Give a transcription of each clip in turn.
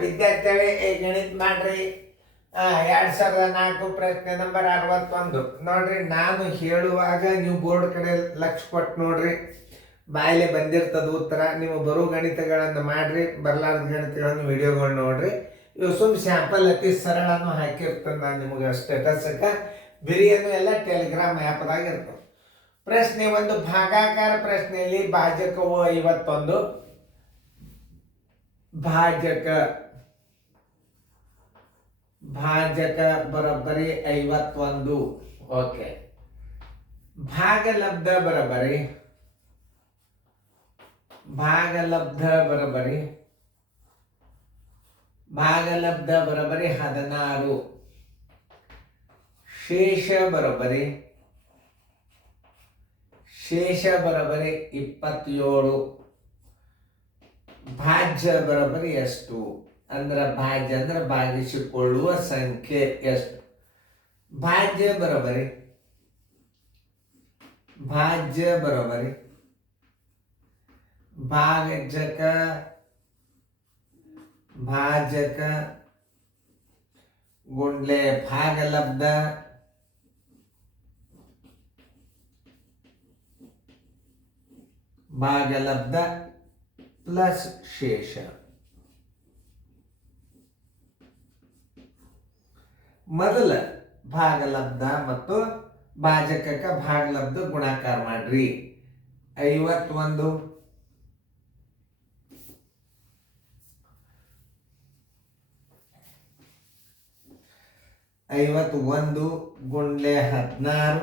ವಿದ್ಯಾರ್ಥಿಗಳೇ ಗಣಿತ ಮಾಡ್ರಿ. 2004 ಪ್ರಶ್ನೆ ನಂಬರ್ 61 ನೋಡ್ರಿ. ನಾನು ಹೇಳುವಾಗ ನೀವು ಬೋರ್ಡ್ ಕಡೆ ಲಕ್ಷ ಕೊಟ್ಟು ನೋಡ್ರಿ, ಬಾಯಿಲೆ ಬಂದಿರ್ತದ ಉತ್ತರ. ನೀವು ಬರೋ ಗಣಿತಗಳನ್ನು ಮಾಡ್ರಿ, ಬರ್ಲಾರ್ದ ಗಣಿತಗಳನ್ನು ವಿಡಿಯೋಗಳು ನೋಡ್ರಿ. ಇವು ಸುಮ್ ಸ್ಯಾಂಪಲ್ ಅತಿ ಸರಳನು ಹಾಕಿರ್ತೇನೆ ನಾನು ನಿಮಗೆ ಸ್ಟೇಟಸ್ಗೆ. ಬಿರಿಯನ್ನು ಎಲ್ಲ ಟೆಲಿಗ್ರಾಮ್ ಆ್ಯಪ್ದಾಗ ಇರ್ತವೆ. ಪ್ರಶ್ನೆ ಒಂದು, ಭಾಗಾಕಾರ ಪ್ರಶ್ನೆಯಲ್ಲಿ ಭಾಜಕವು 51, ಭಾಜಕ ಬರೋಬ್ಬರಿ 51. ಓಕೆ. ಭಾಗಲಬ್ಧ ಬರೋಬ್ಬರಿ 16, ಶೇಷ ಬರೋಬ್ಬರಿ 27. ಭಾಜ್ಯ ಬರೋಬ್ಬರಿ ಎಷ್ಟು ಅಂದ್ರೆ, ಭಾಜ್ಯ ಅಂದ್ರೆ ಭಾಗಿಸಿಕೊಳ್ಳುವ ಸಂಖ್ಯೆ ಎಷ್ಟು. ಭಾಜ್ಯ ಬರೋಬ್ಬರಿ ಭಾಜಕ ಗುಂಡ್ಲೆ ಭಾಗಲಬ್ಧ ಪ್ಲಸ್ ಶೇಷ. ಮೊದಲ ಭಾಗಲಬ್ಧ ಮತ್ತು ಭಾಜಕಕ್ಕೆ ಭಾಗಲಬ್ಧ ಗುಣಾಕಾರ ಮಾಡ್ರಿ. 51 ಗುಂಡ್ಲೆ 16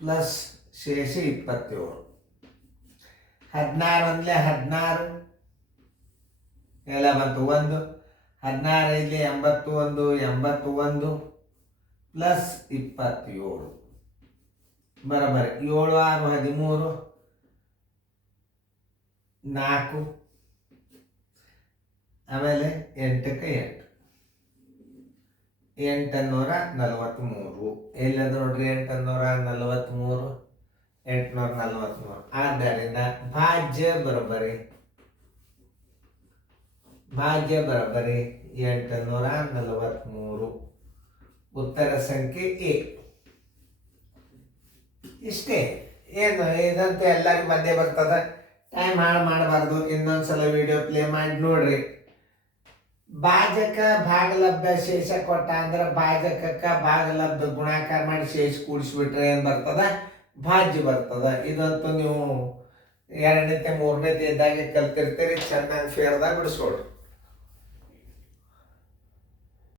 ಪ್ಲಸ್ ಶೇಷ 27. 16 ಒಂದ್ಲೆ 16 ಎಲ್ಲ ಬಂತು 1. 16 ಇಲ್ಲಿ 81 ಪ್ಲಸ್ 27 ಬರೋಬ್ಬರಿ 7 6 13 4. ಆಮೇಲೆ 8ಕ್ಕೆ 843. ಎಲ್ಲದ ನೋಡ್ರಿ 843, 843. ಆದ್ದರಿಂದ ಭಾಜ್ಯ ಬರೋಬ್ಬರಿ 843. ಉತ್ತರ ಸಂಖ್ಯೆ ಎ. ಇಷ್ಟೇ. ಏನು ಇದಂತೂ ಎಲ್ಲರಿಗೂ ಬಂದೇ ಬರ್ತದ. ಟೈಮ್ ಹಾಳು ಮಾಡಬಾರ್ದು. ಇನ್ನೊಂದ್ಸಲ ವಿಡಿಯೋ ಪ್ಲೇ ಮಾಡಿ ನೋಡ್ರಿ. ಭಾಜಕ ಭಾಗಲಬ್ಧ ಶೇಷ ಕೊಟ್ಟ ಅಂದ್ರೆ ಭಾಜಕಕ್ಕೆ ಭಾಗಲಬ್ಧ ಗುಣಾಕಾರ ಮಾಡಿ ಶೇಷ ಕೂಡಿಸ್ಬಿಟ್ರೆ ಏನು ಬರ್ತದ? ಭಾಜ್ಯ ಬರ್ತದ. ಇದಂತೂ ನೀವು 2ನೇ 3ನೇ ಇದ್ದಾಗ ಕಲ್ತಿರ್ತೀರಿ. ಚೆನ್ನಾಗಿ ಫೇರ್ದಾಗ ಬಿಡಿಸ್ಕೊಳ್ರಿ.